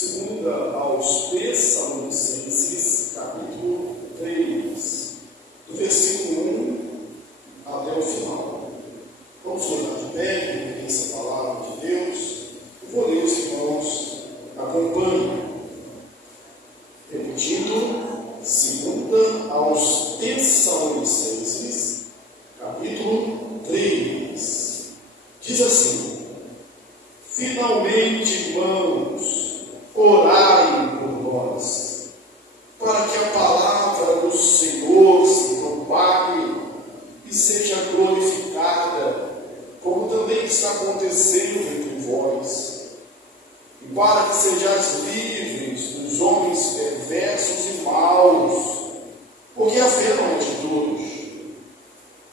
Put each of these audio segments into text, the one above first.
Segunda aos Tessalonicenses, capítulo 3, do versículo 1 até o final. Vamos olhar de pé, em essa palavra de Deus. Eu vou ler, os irmãos acompanhem. Repetindo, segunda aos Tessalonicenses, capítulo 3. Diz assim: finalmente, irmãos, orai por nós, para que a palavra do Senhor se propague e seja glorificada, como também está acontecendo entre vós, e para que sejais livres dos homens perversos e maus, porque a fé não é de todos.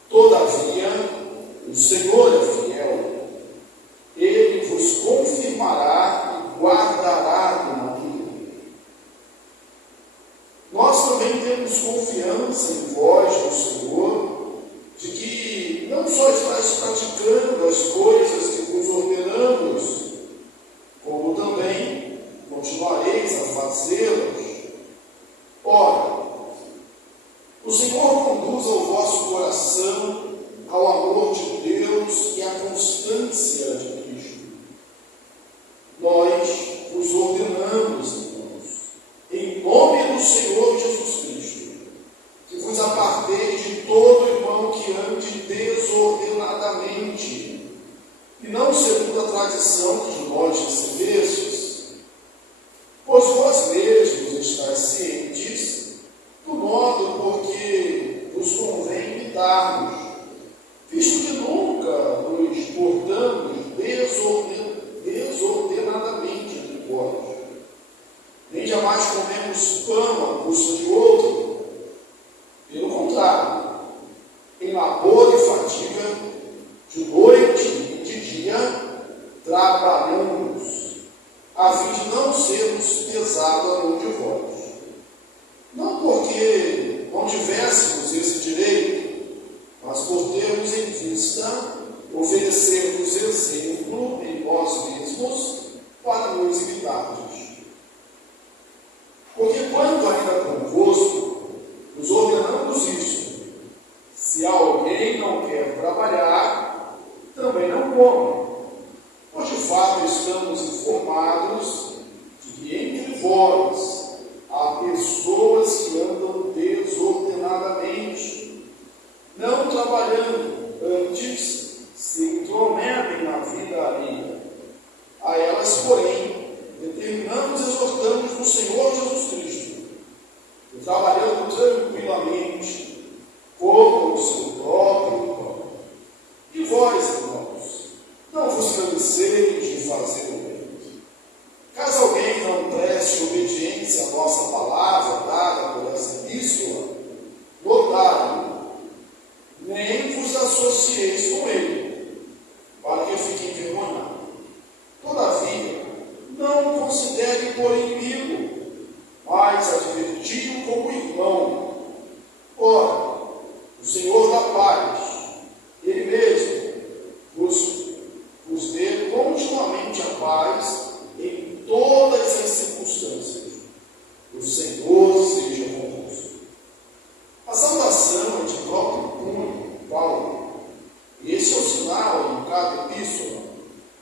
Todavia, o Senhor é fiel. Ele vos confirmará e guardará do maligno. Nós também temos confiança em vós, no Senhor, de que não só estáis praticando as coisas que vos ordenamos, como também continuareis a fazê-las. Ora, o Senhor conduza o vosso coração ao amor de Deus e à constância de Cristo. Nós vos ordenamos, irmãos, em nome do Senhor Jesus Cristo, que vos aparteis de todo irmão que ande desordenadamente, e não segundo a tradição que de nós recebestes, pois vós mesmos estáis cientes do modo por que vos convém imitarmos, visto que nunca nos portamos desordenadamente entre vós, nem jamais comemos pão à custa de outro. Pelo contrário, em labor e fadiga, de noite e de dia, trabalhamos, a fim de não sermos pesados a mão de vós. Não porque não tivéssemos esse direito, mas por termos em vista oferecer-vos exemplo em nós mesmos para nos imitarmos. Porque quando ainda convosco, nos ordenamos isto: se alguém não quer trabalhar, também não coma. Pois de fato estamos informados de que entre vós há pessoas que andam desordenadamente, não trabalhando, antes se intrometem na vida alheia. A elas, porém, determinamos e exortamos no Senhor Jesus Cristo, que trabalhando tranquilamente, comam o seu próprio pão. E vós, irmãos, não vos canseis de fazer o bem. Caso alguém não preste obediência à nossa palavra dada por essa epístola, notai-o, nem vos associeis com ele, para que fique envergonhado. Todavia, não o considere por inimigo, mas adverti-o como irmão. Ora, o Senhor da paz, Ele mesmo, vos dê continuamente a paz em todas as circunstâncias. O Senhor seja convosco. A saudação é de próprio punho, Paulo. Esse é o sinal em cada epístola.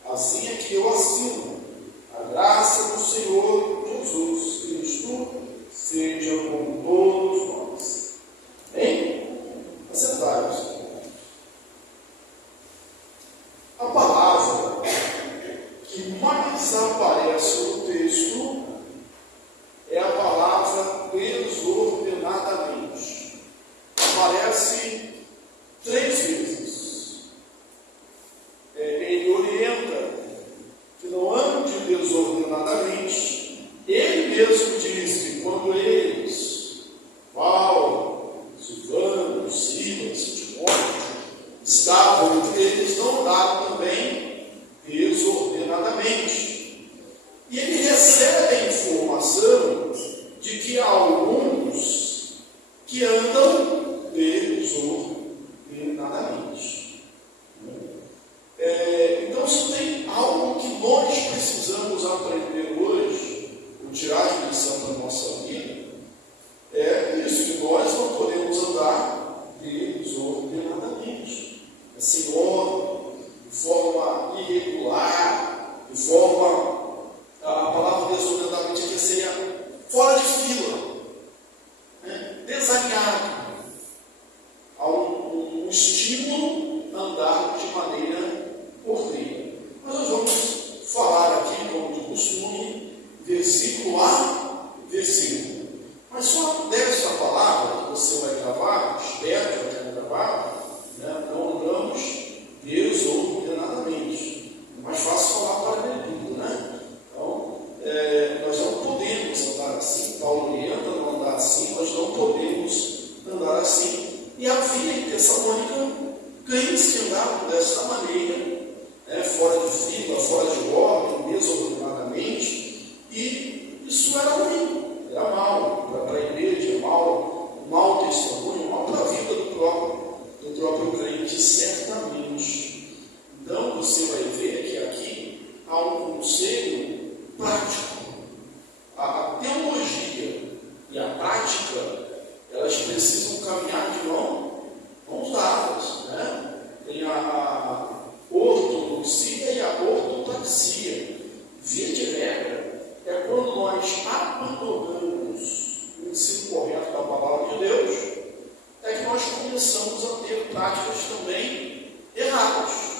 Assim é que eu assino. A graça do Senhor Jesus Cristo seja com todos nós. Bem? Assentai-vos. A palavra que mais aparece no texto é a palavra desordenadamente. Aparece 3 vezes. Ele orienta que não ande desordenadamente. Ele mesmo diz que quando eles, Paulo, Silvano, Silas, Timóteo, estavam entre eles, não andaram também desordenadamente. E ele recebe a informação de que há alguns que andam desordenadamente. Então, se tem algo que nós precisamos aprender hoje, forma irregular, de forma, a palavra desordenadamente aqui seria fora de fila, né? Desalinhado. Há um estímulo a andar de maneira ordeira. Mas nós vamos falar aqui, como de costume, versículo a versículo. Mas só dessa palavra que você vai gravar, espero que vai gravar, né? Não andamos Deus ou ordenadamente. É mais fácil falar para ele, né? Então, nós não podemos andar assim. Paulo orienta a não andar assim, nós não podemos andar assim. E havia em Tessalônica crentes que andavam dessa maneira, né? Fora de fila, fora de ordem, desordenadamente, e isso era ruim, era mal para a igreja, mau testemunho, mal para a vida do próprio crente, certamente. Então você vai ver que aqui há um conselho prático. A teologia e a prática, elas precisam caminhar de mãos dadas, né? Tem a ortodoxia e a ortopraxia. Via de regra, é quando nós abandonamos o ensino correto da palavra de Deus, é que nós começamos a ter práticas também erradas.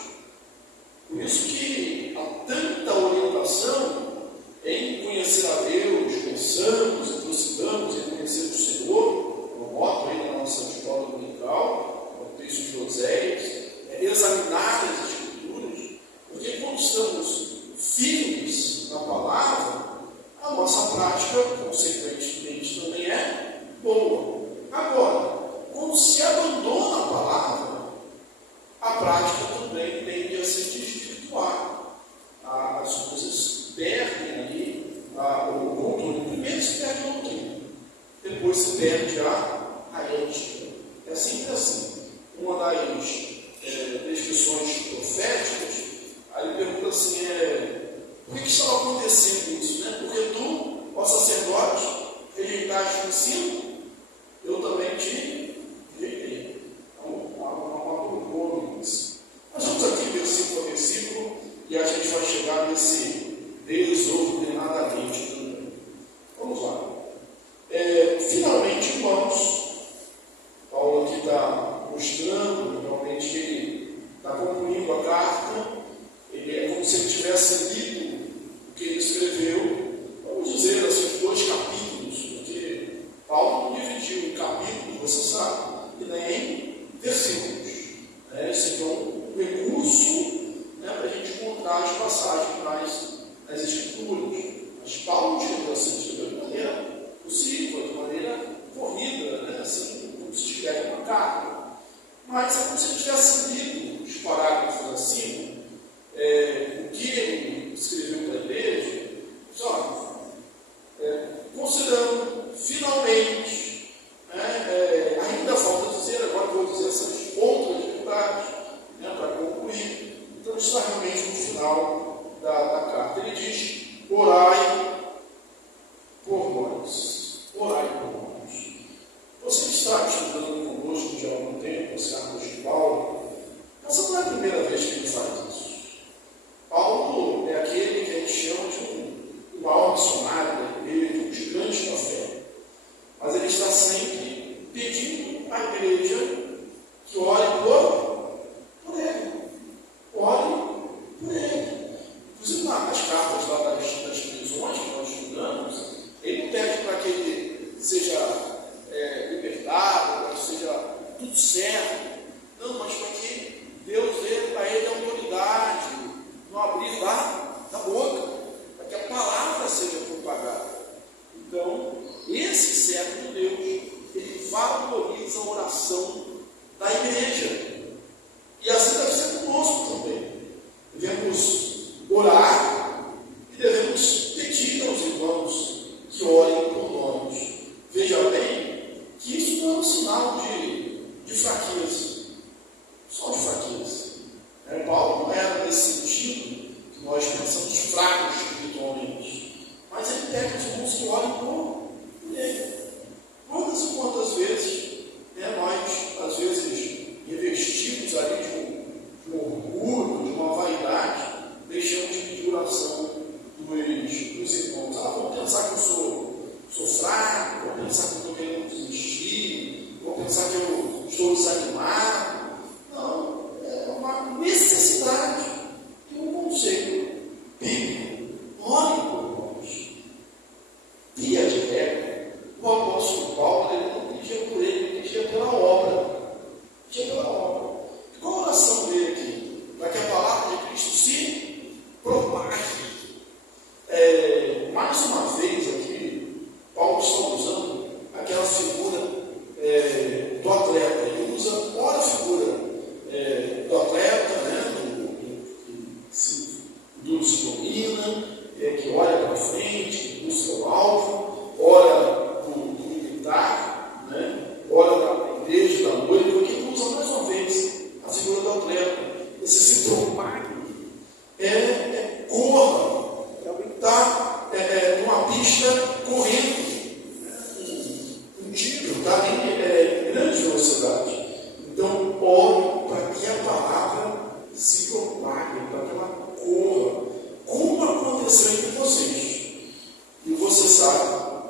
Por isso que há tanta orientação em conhecer a Deus, pensamos, aproximamos em conhecer o Senhor, no modo aí da nossa escola dominical, o texto de Oséias, examinar as Escrituras, porque quando estamos firmes na palavra, a nossa prática, consequentemente, também é boa. Agora, quando se abandona a palavra, a prática também tende a se desvirtuar. As coisas perdem ali o controle. Primeiro se perde a doutrina, depois se perde a ética. É sempre assim. Uma das descrições proféticas, aí ele pergunta assim, por que estava acontecendo isso? Né? Porque tu, ó sacerdote, rejeitaste o ensino, eu também te rejeitei. Então, há uma nisso. Nós vamos aqui versículo a versículo e a gente vai chegar nesse desordenadamente também. Vamos lá. Finalmente, irmãos, Paulo aqui está mostrando realmente que ele está concluindo a carta. Ele é como se ele tivesse lido o que ele escreveu, vamos dizer assim, 2 capítulos, porque Paulo não dividiu em capítulos, você sabe, e nem em versículos. Esse aqui é um recurso, né, para a gente encontrar as passagens nas Escrituras. Mas Paulo escreveu assim, de maneira possível, de maneira corrida, né, assim, como se escreve uma carta. Mas é como se ele tivesse lido os parágrafos acima, o que ele escreveu para a igreja, só, considerando finalmente, né, ainda falta dizer, agora vou dizer essas outras verdades, né, para concluir. Então está realmente no final da carta. Ele diz, orai por nós. Orai por nós. Você que está estudando conosco já há algum tempo, as cartas de Paulo, essa não é a primeira vez que ele faz isso. Paulo é aquele que a gente chama de um maior missionário da igreja, um gigante da fé. Mas ele está sempre pedindo à igreja que ore por ele. Ore por ele. Inclusive nas cartas lá das prisões que nós estudamos, ele não pede para que ele seja libertado, para que seja tudo certo. Não, mas para que Deus dê a ele a autoridade no abrir lá da boca, para que a palavra seja propagada. Então, esse servo de Deus, ele valoriza a oração da igreja. E assim deve ser conosco também. Devemos orar e devemos pedir aos irmãos que orem por nós. Veja bem que isso não é um sinal de fraqueza, só de fraqueza. Paulo não era nesse sentido que nós pensamos fracos espiritualmente, mas ele pede aos irmãos que orem por ele. Quantas e quantas vezes nós, às vezes, revestidos ali de um orgulho, de uma vaidade, cristã, que olha para frente, que busca o alvo, olha para o militar, né? Olha para a igreja da noite, porque usa mais uma vez a figura do atleta. Esse se propague, corra, é alguém que está numa pista correndo, um tiro, está em grande velocidade. Então, ore para que a palavra se propague, para que ela corra, como aconteceu entre vocês. E você sabe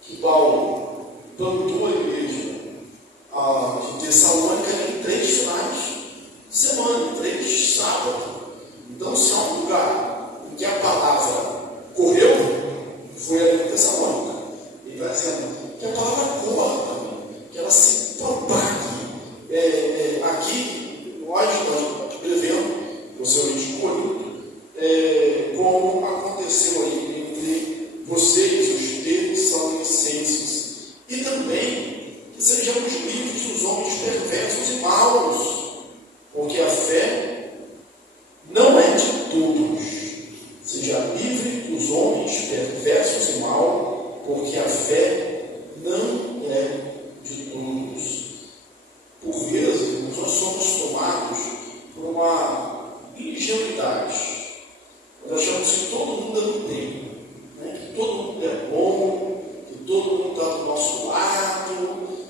que Paulo plantou a igreja de Tessalônica em 3 finais de semana, 3 sábados. Então, se há um lugar em que a palavra correu, foi ali em Tessalônica. Ele está dizendo que a palavra corra também, que ela se propague. Aqui, nós estamos prevendo, possivelmente em Corinto, como aconteceu aí entre vocês, os tessalonicenses, e também que sejamos livres dos homens perversos e maus, porque a fé não é de todos. Seja livre dos homens perversos e maus, porque a fé não é de todos. Por vezes, nós somos tomados por uma ingenuidade. Nós achamos que todo mundo é do bem, né? Que todo mundo é bom, que todo mundo está do nosso lado,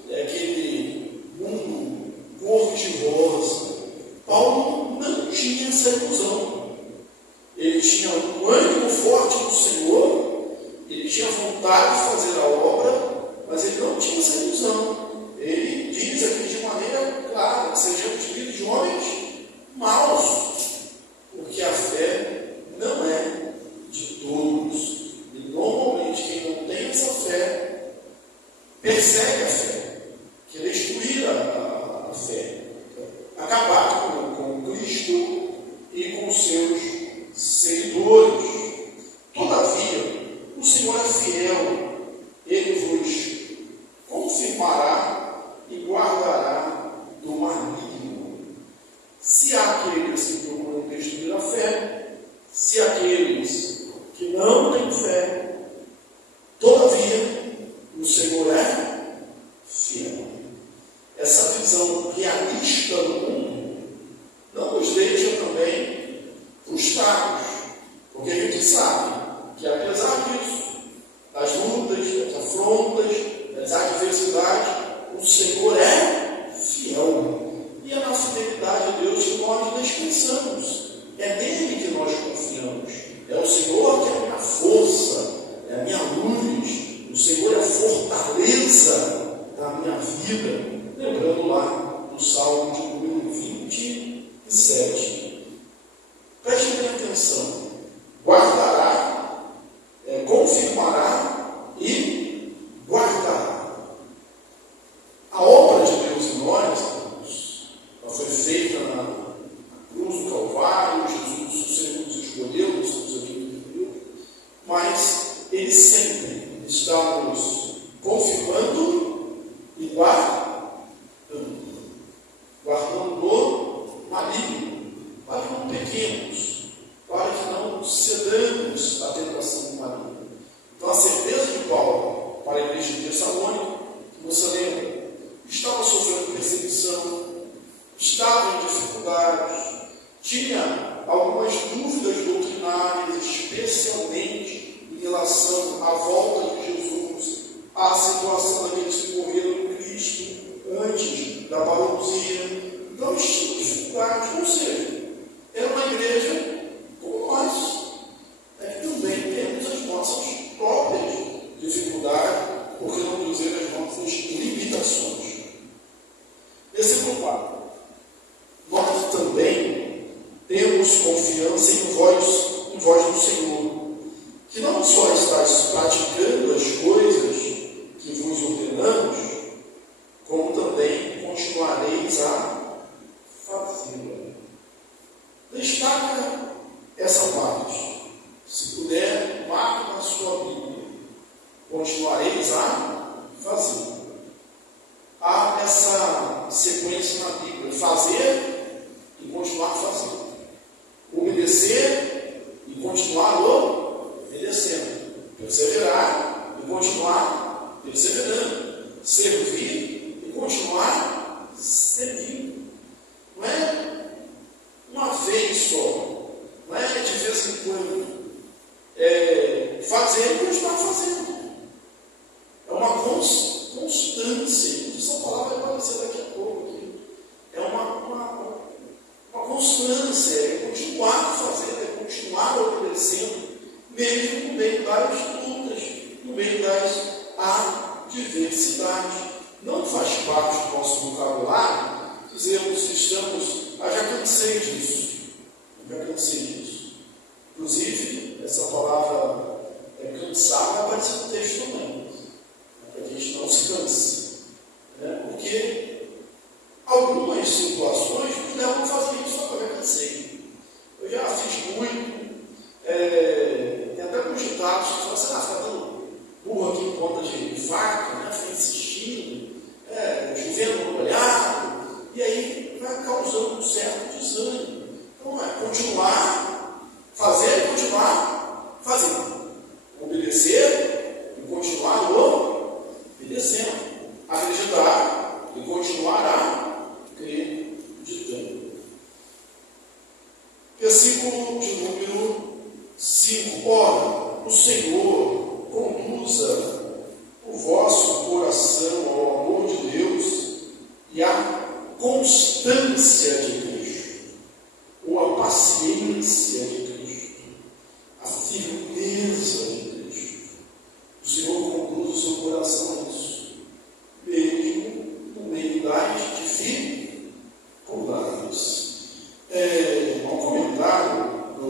aquele mundo cor-de-rosa. Paulo não tinha essa ilusão. Ele tinha um ânimo forte do Senhor, ele tinha vontade de fazer a obra, mas ele não tinha essa ilusão. Ele diz aqui de maneira clara que sejamos filhos de homens maus, porque a fé não é de todos. E normalmente quem não tem essa fé persegue a fé, quer destruir a fé, acabar com Cristo e com seus seguidores. Todavia, o Senhor é fiel, Ele vos confirmará e guardará do maligno. Se há aqueles que procuram destruir a fé, se há aqueles que não têm fé, todavia, o Senhor é fiel. Essa visão realista do mundo não nos deixa também frustrados, porque a gente sabe que apesar disso, das lutas, das afrontas, das adversidades, o Senhor é fiel. E é na fidelidade a Deus que nós descansamos. É nele que nós confiamos. É o Senhor que é a minha força, é a minha luz. O Senhor é a fortaleza da minha vida. Lembrando lá no Salmo de número 27. Preste bem atenção. Guardará, confirmará e guardará. A obra de Deus em nós, ela foi feita na cruz do Calvário. Jesus, o Senhor nos escolheu, nos escolheu, mas Ele sempre está nos confirmando e guardando do maligno, para que não pequemos, para que não cedamos à tentação do maligno. Então, a certeza de Paulo para a igreja de Tessalônica, que você lembra, estava sofrendo perseguição, estava em dificuldades, tinha algumas dúvidas doutrinárias, especialmente em relação à volta de Jesus, à situação daqueles que morreram em Cristo antes da parousia. Então, eles tinham dificuldades, ou seja, era uma igreja como nós, que também temos as nossas próprias dificuldades, por que não dizer as nossas limitações. Versículo 4. Nós também temos confiança em vós do Senhor, que não só estáis praticando as coisas que vos ordenamos, como também continuareis a fazê-la. Destaca essa parte. Se puder, marque na sua Bíblia. Continuareis a fazê-la. Há essa sequência na Bíblia: fazer e continuar fazendo, obedecer e continuar perseverando, servir e continuar servindo. Não é uma vez só, não é de vez em quando. É fazer e continuar fazendo. É uma constância. Essa palavra vai aparecer daqui a pouco aqui. É uma constância, é continuar fazendo, é continuar obedecendo, mesmo no meio das lutas, no meio das adversidades. Não faz parte do nosso vocabulário dizermos que estamos. Já cansei disso. Inclusive, essa palavra cansar vai aparecer no texto também, para que a gente não se canse. Porque algumas situações nos levam a fazer isso. Eu já cansei. Eu já fiz muito. Tem até alguns ditados que falam assim: fica dando burro aqui em ponta de faca, né? Fica insistindo, chovendo no olhado, e aí vai causando um certo desânimo. Então, continuar, fazer e continuar fazendo. Obedecer e continuar obedecendo. Acreditar e continuar acreditando. Versículo de número 5. Ora, o Senhor conduza o vosso coração ao amor de Deus e à constância de Cristo, ou à paciência de Cristo, a firmeza de Cristo. O Senhor conduz o seu coração a isso, mesmo no meio das dificuldades. Um comentário do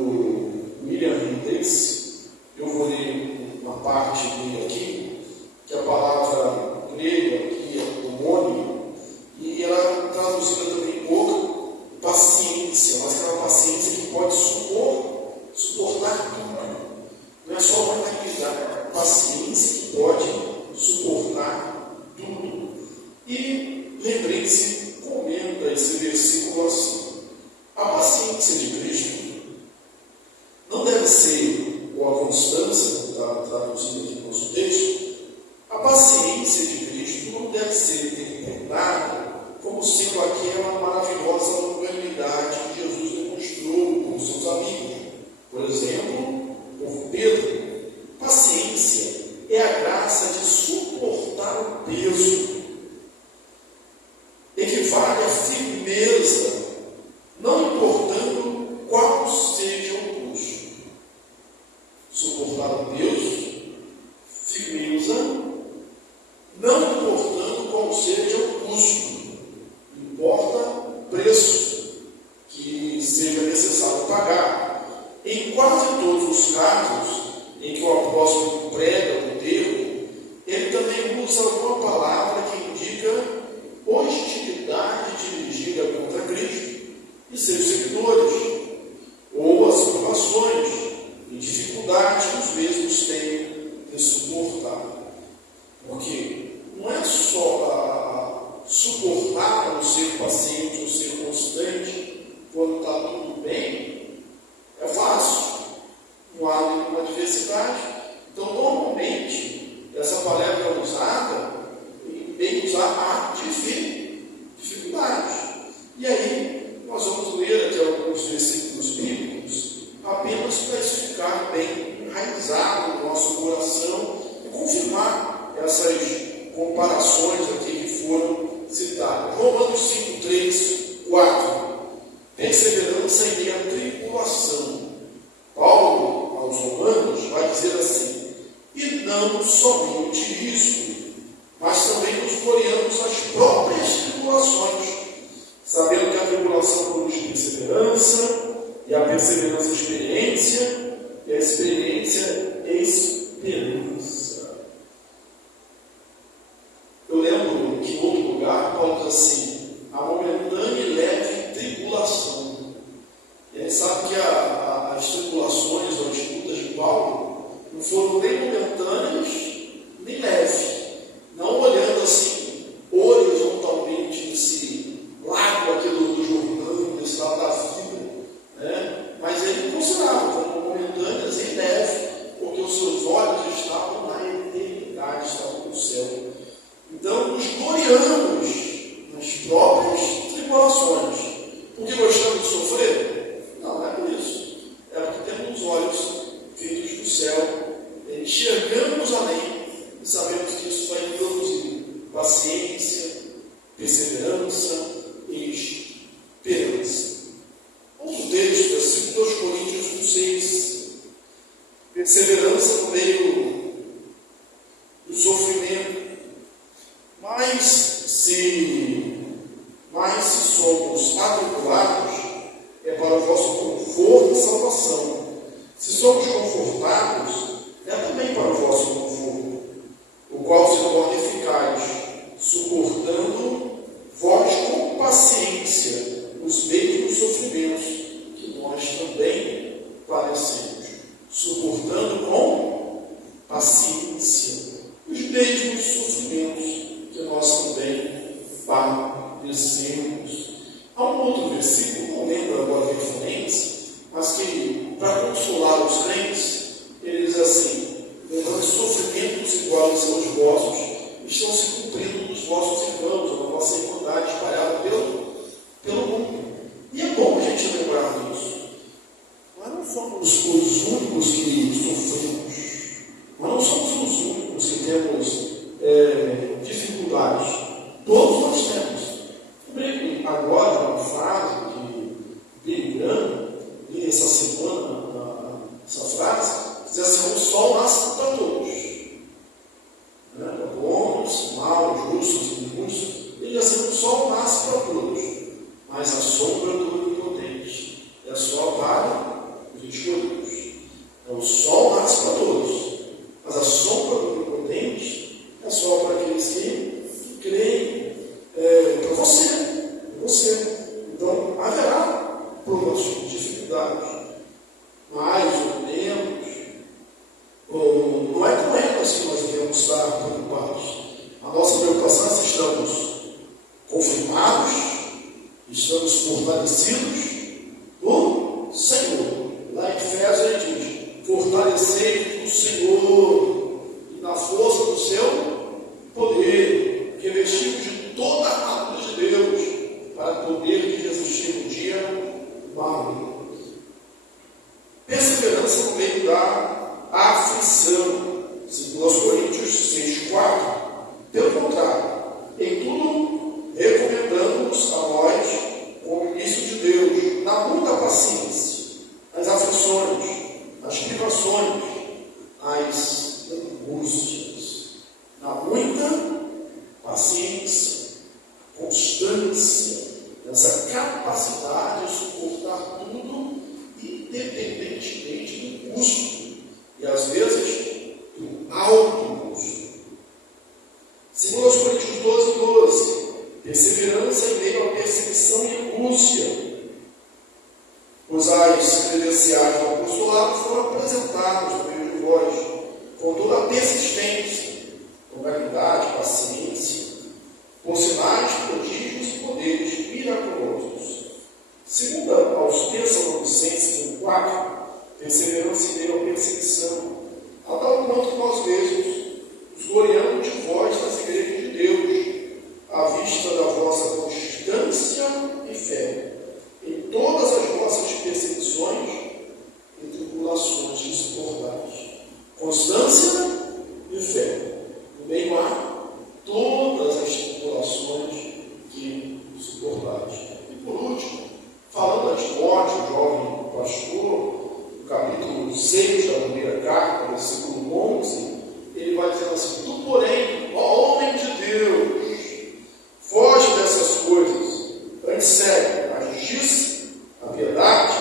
William Mendes, eu vou ler uma parte dele aqui, que a palavra grega aqui é homônimo, e ela traduzida também por paciência, mas aquela paciência que pode suportar tudo. Não é só uma paciência que pode suportar tudo. E lembrem-se, comenta esse versículo assim: a paciência de Cristo não deve ser, ou a constância, está traduzido aqui no nosso texto, a paciência de Cristo não deve ser interpretada como sendo aquela maravilhosa longanimidade que Jesus demonstrou com seus amigos. Por exemplo, por Pedro, paciência é a graça de suportar o peso. Equivale à firmeza, não importando qual seja o custo. Suportar o peso, firmeza, não importando qual seja o custo. Importa o preço que seja necessário pagar. Em quase todos os casos em que o apóstolo prega o termo, ele também usa alguma palavra que indica hostilidade dirigida contra Cristo e seus seguidores, ou as provações e dificuldades que os mesmos têm de suportar. Porque não é só suportar ou ser paciente ou ser constante quando está tudo bem, é fácil, não há nenhuma adversidade. Então, normalmente, essa palavra é usada e bem usar a dificuldade. E aí, nós vamos ler aqui alguns versículos bíblicos apenas para isso ficar bem enraizado no nosso coração e confirmar essas comparações aqui que foram citadas. Romanos 5, 3, 4. Perseverança em meio à tribulação. Paulo, aos Romanos, vai dizer assim: e não somente isso, mas também nos gloriamos nas próprias tribulações, sabendo que a tribulação produz perseverança, e a perseverança experiência, e a experiência esperança. Eu lembro que em outro lugar, Paulo diz assim: a momentânea e leve tribulação. E a gente sabe que as tribulações ou as lutas de Paulo não foram nem momentâneas, nem leves. Não olhando assim, horizontalmente nesse lago aquilo do Jordão, desse lado da vida, né? Mas ele considerava como momentâneas e leve, porque os seus olhos estavam na eternidade, estavam no céu. perseverança no meio do sofrimento. Mas se somos atribulados, é para o vosso conforto e salvação. Se somos confortados, é também para o vosso conforto, o qual se torna eficaz, suportando vós com paciência os mesmos sofrimentos que nós também padecemos, suportando com paciência os mesmos sofrimentos que nós também padecemos. Há um outro versículo, não lembro agora referência, mas que, para consolar os crentes, ele diz assim: lembrando sofrimentos iguais aos vossos, estão se cumprindo nos vossos irmãos, na vossa irmandade espalhada pelo mundo. E é bom a gente lembrar disso. Nós não somos os únicos que sofremos, nós não somos os únicos que temos dificuldades. Todos nós temos. Lembrei que agora uma frase de Billy Graham, li essa semana, essa frase, diz assim: o sol nasce para todos. Bons, maus, justos, injustos. Ele diz assim: o sol nasce para todos, mas a sombra do onipotente é só para os escolhidos. Então, o sol nasce para todos, mas a sombra do onipotente é só para aqueles que creem. Para você. Então, haverá problemas, dificuldades, mais ou menos. Não é com elas que nós devemos estar preocupados. A nossa preocupação é se estamos confirmados, estamos fortalecidos no Senhor. Lá em Efésios ele diz: fortalecei no Senhor e na força do seu poder, revestidos de toda a armadura de Deus, para poder resistir no dia mau. Perseverança no meio da aflição. 2 Coríntios 6,4. Pelo contrário, em tudo recomendamos a nós, como ministro de Deus, na muita paciência, nas aflições, nas privações, nas angústias, na muita paciência, constância, essa capacidade de suportar tudo, independentemente do custo, e às vezes do alto custo. 2 Coríntios 12:12. Perseverança em meio à perseguição e angústia. Os ais credenciais do apostolado foram apresentados no meio de vós, com toda a persistência, longanimidade, paciência, por sinais, prodígios e poderes miraculosos. Segundo aos Tessalonicenses 1,4, perseverança em meio à perseguição, a tal ponto que nós mesmos nos gloriamos de vós nas igrejas de Deus, à vista da vossa constância e fé, em todas as vossas perseguições e tribulações que suportais. Constância e fé. No meio há todas as tribulações que suportais. E por último, falando a Timóteo, jovem pastor, no capítulo 6 da primeira carta, versículo 11, ele vai dizendo assim: tu, porém, ó homem de Deus, foge dessas coisas, antes segue a justiça, a piedade,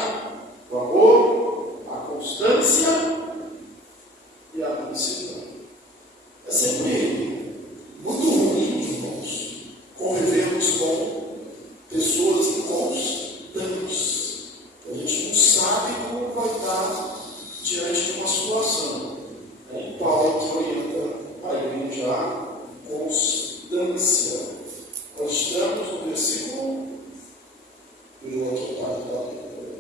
o amor, a constância e a mansidão. É sempre muito ruim, irmãos, convivermos com pessoas inconstantes. A gente não sabe como vai estar diante de uma situação. Aí Paulo que orienta a igreja a constância. Nós estamos no versículo do outro lado da Bíblia.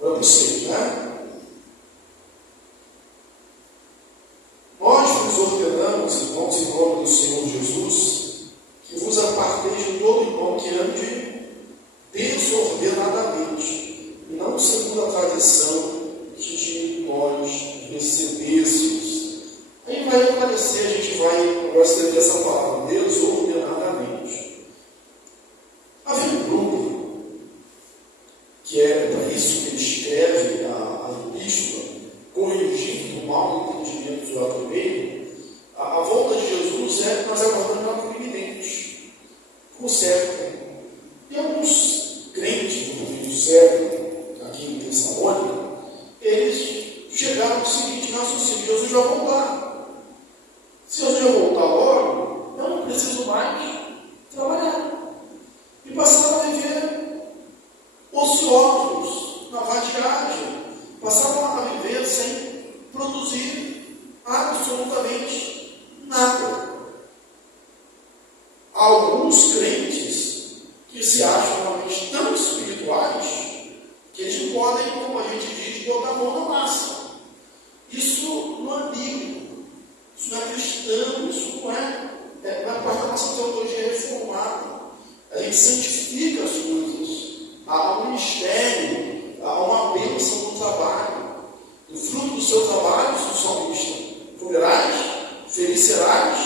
Vamos seguir, né? Nós vos ordenamos, irmãos, em nome do Senhor Jesus, que vos aparteis de todo irmão que ande desordenadamente, e não segundo a tradição que de nós recebestes. Aí vai aparecer, a gente vai gostar dessa palavra, desordenadamente. Havia um grupo que é para isso que ele escreve a epístola, corrigindo o mau entendimento do lado do meio, a volta de Jesus nós aguardamos ela como iminente, como certo. E alguns crentes do primeiro século, aqui em Tessalônica, eles chegaram ao seguinte raciocínio: Jesus vai voltar. Se Jesus vai voltar logo, eu não preciso mais trabalhar. E passaram a viver ociosos, na vadiagem, passaram a viver sem produzir absolutamente nada. Alguns crentes que se acham realmente tão espirituais que eles não podem, como a gente diz, botar a mão na massa. Isso não é bíblico, isso não é cristão, isso não é parte da nossa teologia reformada. A gente santifica as coisas, há um ministério, há uma bênção no trabalho. O fruto do seu trabalho, se o salmista, comerás, feliz serás,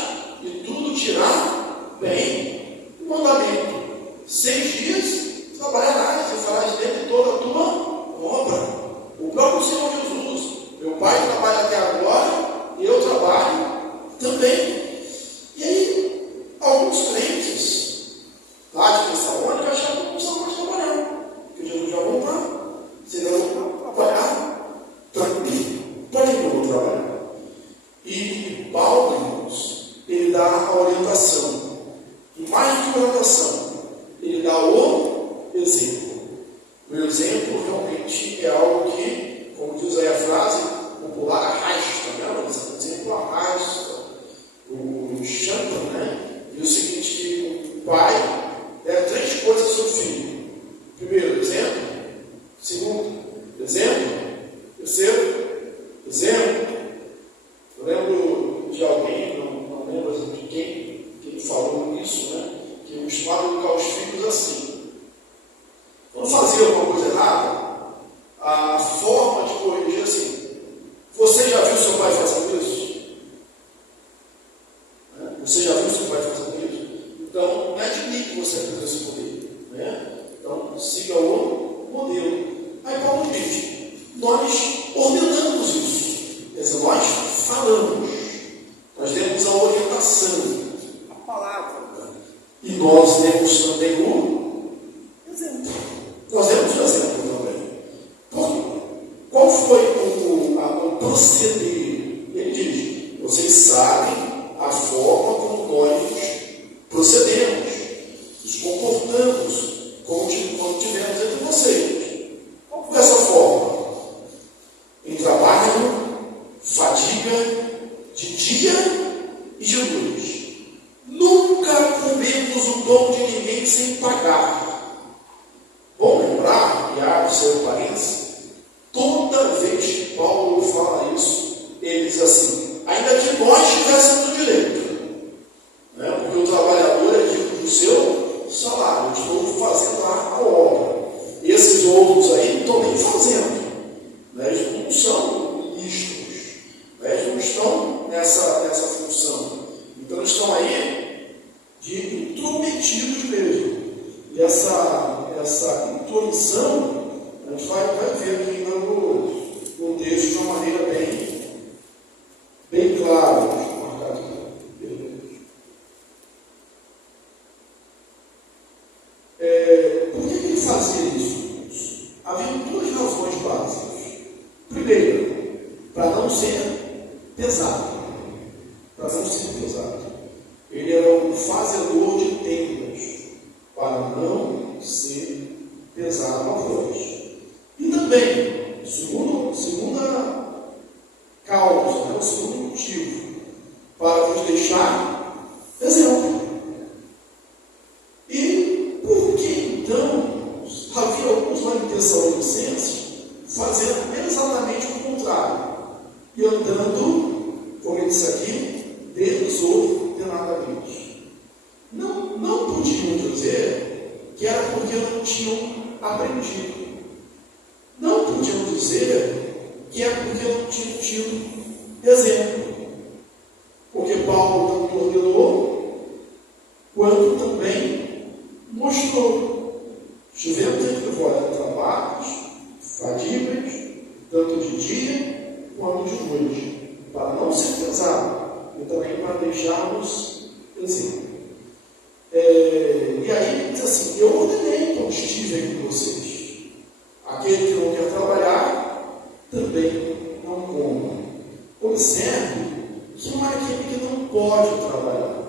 e tudo te irá bem. O mandamento: 6 dias trabalharás e farás dentro de toda a tua obra. O próprio Senhor Jesus: meu Pai trabalha até agora e eu trabalho também. E aí, alguns crentes lá de Tessalônica achavam que não precisava mais trabalhar, porque Jesus já voltar, senão eu vou trabalhar para que eu vou trabalhar? E Paulo, irmãos, ele dá a orientação, e mais do que orientação, ele dá o exemplo. O exemplo realmente é algo que, como diz aí a frase popular, arrasta, né? O exemplo arrasta, o chanta, né? E o seguinte, que o pai deve 3 coisas ao seu filho. Primeiro, exemplo. Segundo, exemplo. Terceiro, exemplo. Eu lembro de alguém, não lembro de quem falou isso, né? Que eu costumava educar os filhos assim. Quando fazia alguma coisa errada, a forma de corrigir assim: você já viu seu pai fazendo isso? Você já viu seu pai fazendo isso? Então, não é de mim que você aprendeu esse modelo, né? Então, siga o modelo. Aí Paulo diz: nós ordenamos isso. Quer dizer, nós falamos. Nós demos a orientação, a palavra. E nós demos também o exemplo. Nós demos o exemplo também. Qual foi o proceder? Ele diz: vocês sabem a forma como nós procedemos, nos comportamos, como tivemos entre vocês. Qual foi essa forma? Em trabalho, fadiga, de dia e de noite. Nunca comemos o pão de ninguém sem pagar. Bom lembrar, e abre seu parênteses, toda vez que Paulo fala isso, ele diz assim: ainda que nós tivéssemos o direito, né? Porque o trabalhador é digno do seu salário. Eu estou fazendo a obra. E esses outros aí não estão nem fazendo, né? Eles não são ministros, né? Eles não estão nessa função. Então eles estão aí de intrometidos mesmo. E essa intromissão a gente vai ver aqui ainda no texto de uma maneira bem clara. Deixa eu marcar aqui. Por que ele fazia isso? Havia 2 razões básicas. Primeiro, para não ser pesado. Ele era um fazedor de tendas, para não ser pesado a voz. E também, segunda causa, né, o segundo motivo, para vos deixar exemplo. E por que então havia alguns lá em Tessalonicenses fazendo exatamente o contrário e andando, como ele disse aqui, desordenadamente? Não podiam dizer que era porque não tinham aprendido. Não podiam dizer que é porque não tinham tido exemplo. Porque Paulo tanto ordenou, quanto também mostrou. Estivemos entre vós no trabalho, dia quanto de noite, para não ser pesado e também para deixarmos exemplo. E aí ele diz assim: eu ordenei quando estive aqui com vocês, aquele que não quer trabalhar, também não coma. Observe que não é aquele que não pode trabalhar.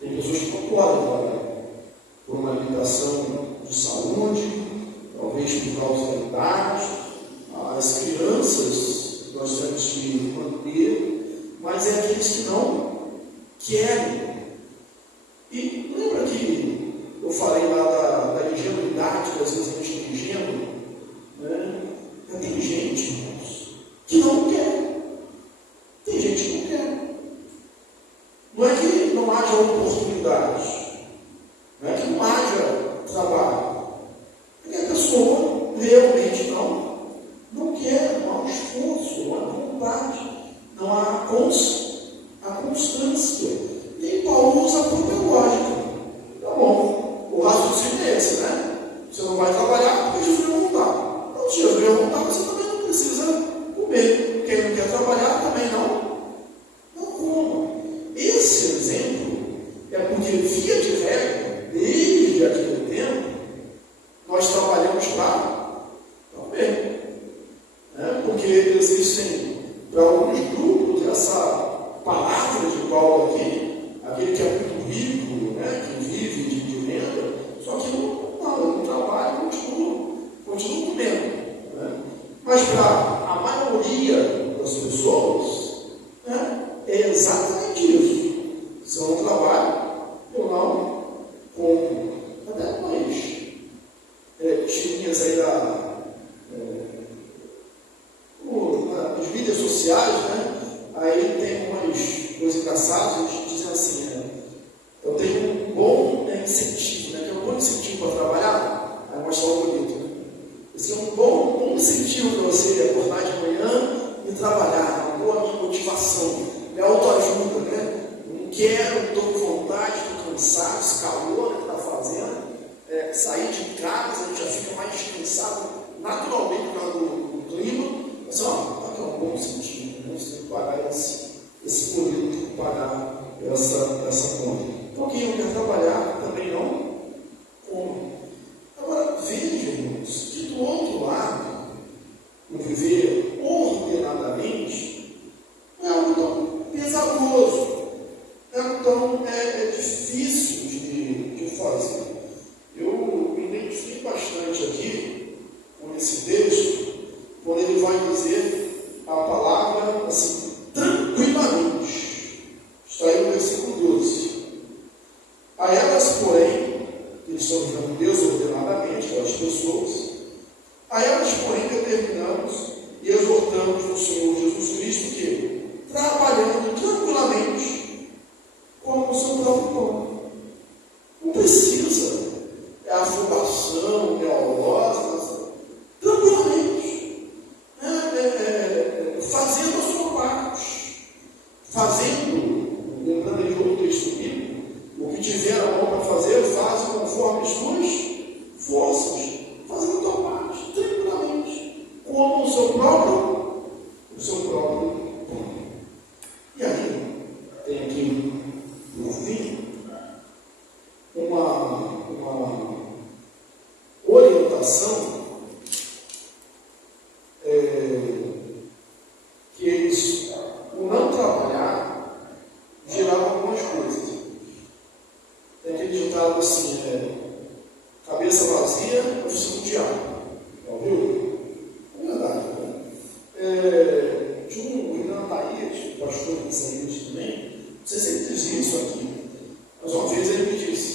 Tem pessoas que não podem trabalhar por uma limitação de saúde, talvez por causa da idade. As crianças nós temos que manter, mas é aqueles que não querem. E lembra que eu falei lá da ingenuidade, que às vezes a gente é ingênuo? Né? Tem gente, irmãos, que não quer. Tem gente que não quer. Não é que não haja oportunidade, não é que não haja trabalho, é que a pessoa realmente não quer, não há esforço, não há vontade, não há constância. E aí Paulo usa a própria lógica. Tá bom, o raciocínio é esse, né? Você não vai trabalhar porque Jesus não voltar. Então, se Jesus não voltar, você também não precisa comer. Quem não quer trabalhar também não coma. Esse exemplo é porque, via de regra, desde aquele tempo, nós trabalhamos para comer. Porque existem, para alguns grupos, essa palavra de Paulo aqui, aquele que é muito rico, né, que vive de renda, só que não trabalha, continua comendo. Né? Mas para a maioria das pessoas, né, é exatamente isso. Se eu não trabalho, eu não como. Até umas tirinhas aí nas mídias sociais, né? Aí tem umas coisas engraçadas, dizendo assim: eu tenho um bom incentivo, né? Que é um bom incentivo para trabalhar. Aí mostra algo bonito, né? Esse é um bom incentivo para você acordar de manhã e trabalhar, uma boa motivação, é autoajuda, né? Não quero, estou com vontade, estou cansado, esse calor que está fazendo, sair de casa, a gente já fica mais descansado naturalmente por causa do clima. Mas aqui é um bom incentivo, né? Você tem que pagar esse boleto, tem que pagar essa conta. Então quem não quer trabalhar também não come. Agora veja, irmãos, que do outro lado, o viver ordenadamente não é algo tão pesaroso, não é algo tão difícil de fazer. Eu me identifiquei bastante aqui com esse texto, quando ele vai dizer a palavra assim, tranquilamente. Está aí no versículo 12. A elas, porém, que estão vivendo desordenadamente, aquelas pessoas, a elas, porém, determinamos e exortamos no Senhor Jesus Cristo que, trabalhando tranquilamente, como o seu próprio pão. Não precisa, afobação, neurose, tranquilamente, fazendo a sua parte, lembrando de outro texto bíblico, o que tiver a mão para fazer, faz conforme as suas forças, fazendo a tua parte, tranquilamente, como o seu próprio pão. E aí, tem aqui, no fim, uma orientação que eles, o não trabalhar, gerava algumas coisas. Tem aquele ditado assim, cabeça vazia, oficina do diabo. Já ouviu? É verdade, né? Tinha um Renan Thaís, o pastor de Isaías também, não sei se ele dizia isso aqui, mas uma vez ele me disse,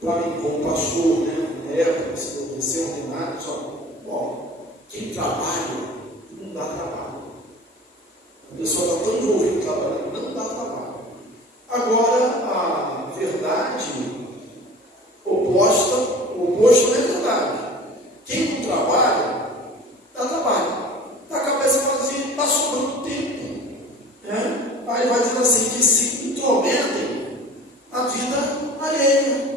para mim, como pastor, né, na época, se eu descer ordenado, quem trabalha, não dá trabalho. A pessoa está tão envolvida trabalhando, não dá trabalho. Agora, a verdade o oposto não é verdade. Quem não trabalha, dá trabalho. Está a cabeça vazia, está sobrando tempo. Né? Aí vai dizer assim, que se intrometem na vida alheia.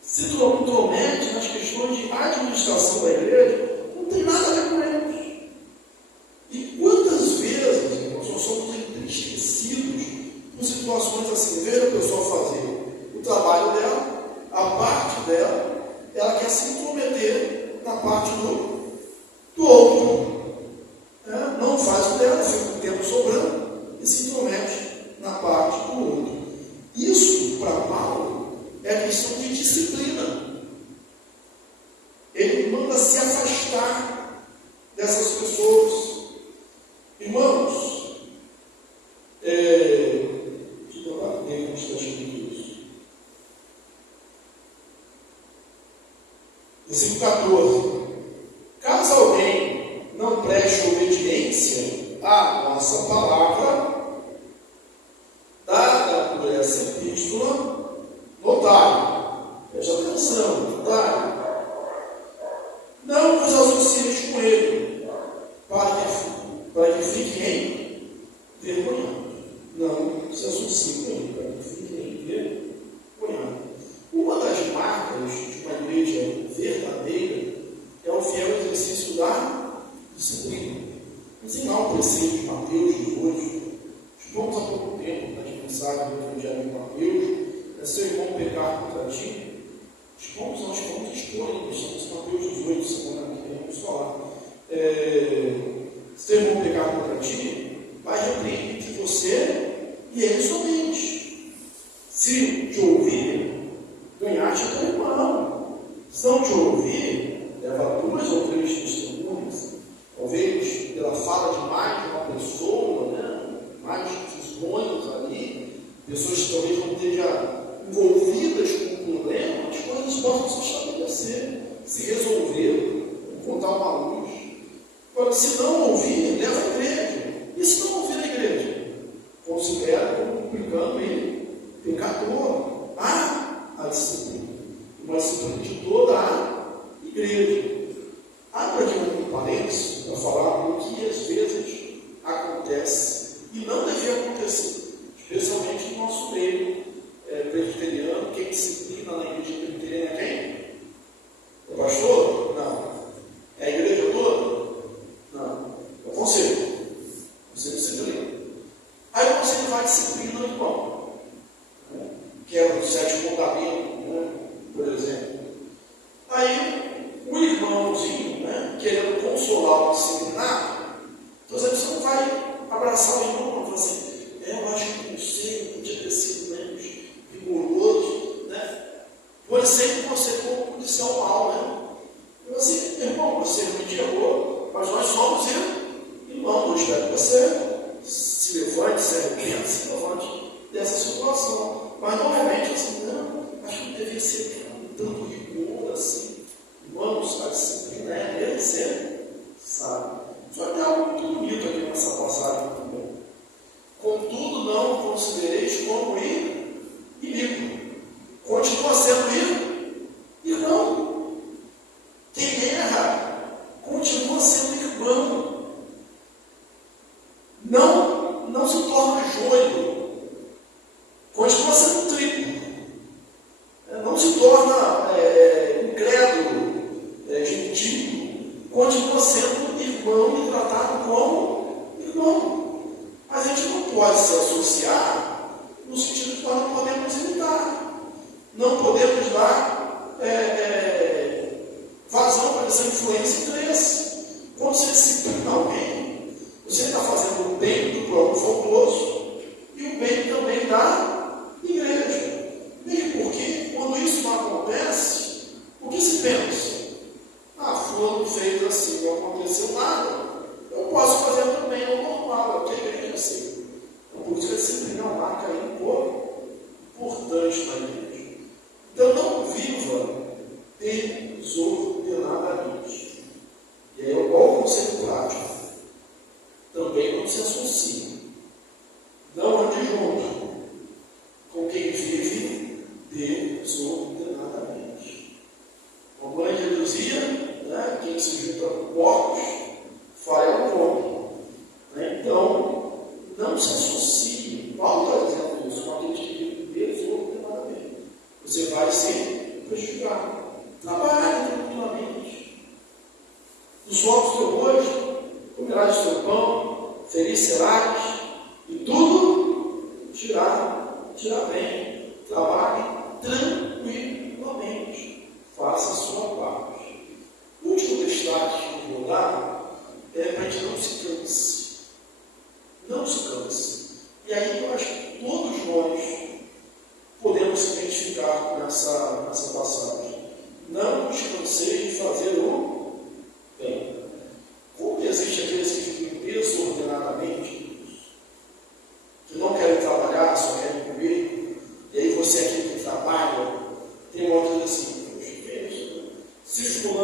Se intromete nas questões de administração da igreja, não tem nada a ver com ele. parte do outro. Não faz o dela, fica com o tempo sobrando e se intromete na parte do outro. Isso, para Paulo, é questão de disciplina. Ele manda se afastar dessas pessoas. Irmãos, deixa eu bater como está escrito isso. Versículo 14. Caso alguém não preste obediência à nossa palavra, dada por essa epístola, notai, preste atenção, notai, não vos associeis com ele, para que fiquem envergonhados. Não se associem com ele, para que fiquem envergonhados. Uma das marcas de uma igreja verdadeira é o fiel exercício da disciplina. Ensinar o preceito de Mateus 18. Expomos há pouco tempo nas mensagens do Evangelho de Mateus. É seu irmão pecar contra ti. Expomos expõe, estamos em Mateus 18, semana que vem, vamos falar. Se seu irmão pecar contra ti, vai repreender de você e ele somente. Se te ouvir, ganhaste o teu irmão. Se não te ouvir, leva 2 ou 3 testemunhas. Talvez pela fala de mais de uma pessoa, mais testemunhos ali, pessoas que talvez não estejam envolvidas com o problema, as coisas possam se estabelecer, se resolver, contar uma luz. Agora, se não ouvir, leva a igreja. E se não ouvir a igreja? Considera como complicando ele pecador. A disciplina. Uma disciplina de toda a igreja. Abra aqui um parênteses para falar o que às vezes acontece e não devia acontecer, especialmente no nosso meio presbiteriano. Quem disciplina na igreja presbiteriana é quem? O pastor? Não. É a igreja toda? Não. É o conselho. Você disciplina. Aí o conselho vai disciplina o irmão. Quebra os 7 mandamentos, por exemplo. Aí o irmãozinho, querendo consolar o disciplinado, então você não vai abraçar o irmão e falar assim: eu acho que o conselho podia ter sido menos rigoroso, Por exemplo, você for policial mal, Eu assim, irmão, você me errou, mas nós somos irmãos. Eu espero que você se levante, se levante dessa situação. Mas normalmente assim, não, acho que não devia ser tanto rigor assim. Irmãos, a disciplina deve ser, sabe? Só que tem algo muito bonito aqui nessa passagem também. Contudo, não considereis como inimigo. Continua sendo irmão. Quem erra, continua sendo irmão. Não se torna joio. Continua sendo trigo. Não se torna incrédulo, gentil. Continua sendo irmão e tratado como irmão. A gente não pode se associar no sentido de que nós não podemos imitar. Não podemos dar vazão para essa influência e cresça. Quando você disciplina alguém, você está fazendo o bem do próprio faltoso e o bem também da igreja. Mesmo porque, quando isso não acontece, o que se pensa? Fulano fez assim, não aconteceu nada. Eu posso fazer também, é normal, é o que a igreja assim. Então, por isso que a disciplina é uma marca importante na igreja. Então, não viva desordenadamente. E aí, olha o conceito prático. Também não se associa. Não ande junto com quem vive desordenadamente. A mãe de dizia, quem se junta com porcos, falha um pouco. Então, não se associe. Paulo está dizendo isso, com aquele que vive desordenadamente. Você vai se prejudicar. Trabalhe tranquilamente. Do suor do teu rosto, comerás o teu pão, feliz serás, e tudo te irá bem. Trabalhe tranquilamente. Faça a sua parte. Último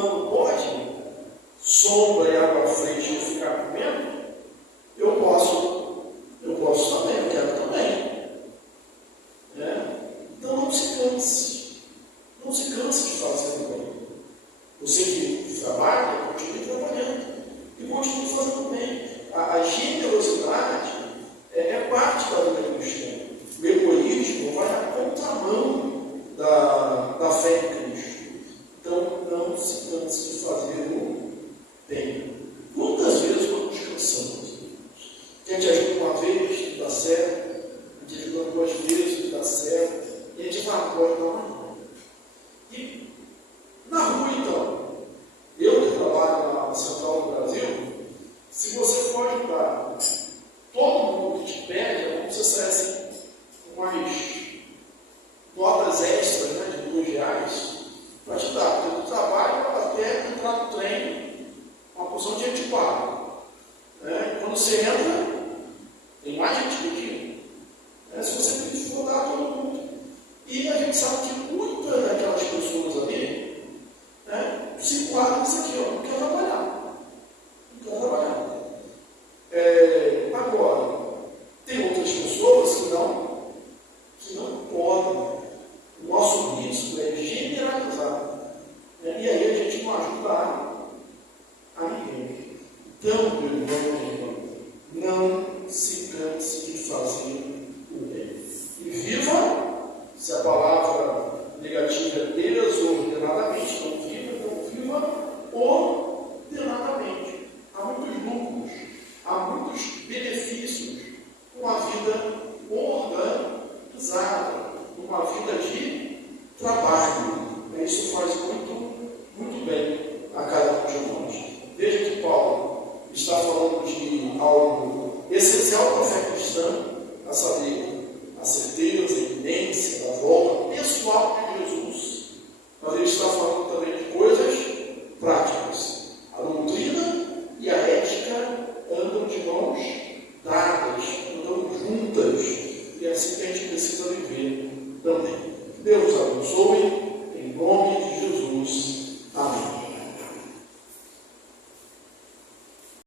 humano pode, sombra e água fresca ficar comendo, eu posso também, eu quero também. Né? Então não se canse de fazer o bem. Você que trabalha, continue trabalhando e continue fazendo bem. A generosidade é parte da vida cristã. O egoísmo vai na contramão da fé em Cristo. Então não se canse de fazer o bem. Muitas vezes nós nos cansamos. A gente ajuda uma vez, não dá certo. A gente ajuda 2 vezes, não dá certo. E a gente vai agora, não. E na rua, então, eu que trabalho na Central do Brasil, se você for ajudar todo mundo que te pede, é como se você saísse com umas notas extras, né, de R$2 para te dar. Porque no trabalho, até entrar no trem, uma porção de gente paga. Né? Quando você entra, tem mais gente pedindo. Se você pedir, for dar a todo mundo. E a gente sabe que muitas daquelas pessoas ali, né, se enquadram nisso aqui, ó, não quer trabalhar. Não quer trabalhar. Agora, tem outras pessoas que não podem. O nosso risco é generalizar. Né? E aí a gente não ajuda a ninguém. Então, meu irmão e irmã, não se canse de fazer o bem. E viva, se a palavra negativa é desordenadamente, não viva ordenadamente. Há muitos lucros, há muitos benefícios numa vida organizada, numa vida de trabalho. Isso faz muito bem a cada um de nós. Veja que Paulo está falando de algo essencial para a fé cristã, a saber, a certeza, a evidência da volta pessoal de Jesus. Mas ele está falando também de coisas práticas. A doutrina e a ética andam de mãos dadas, andam juntas. E é assim que a gente precisa viver também.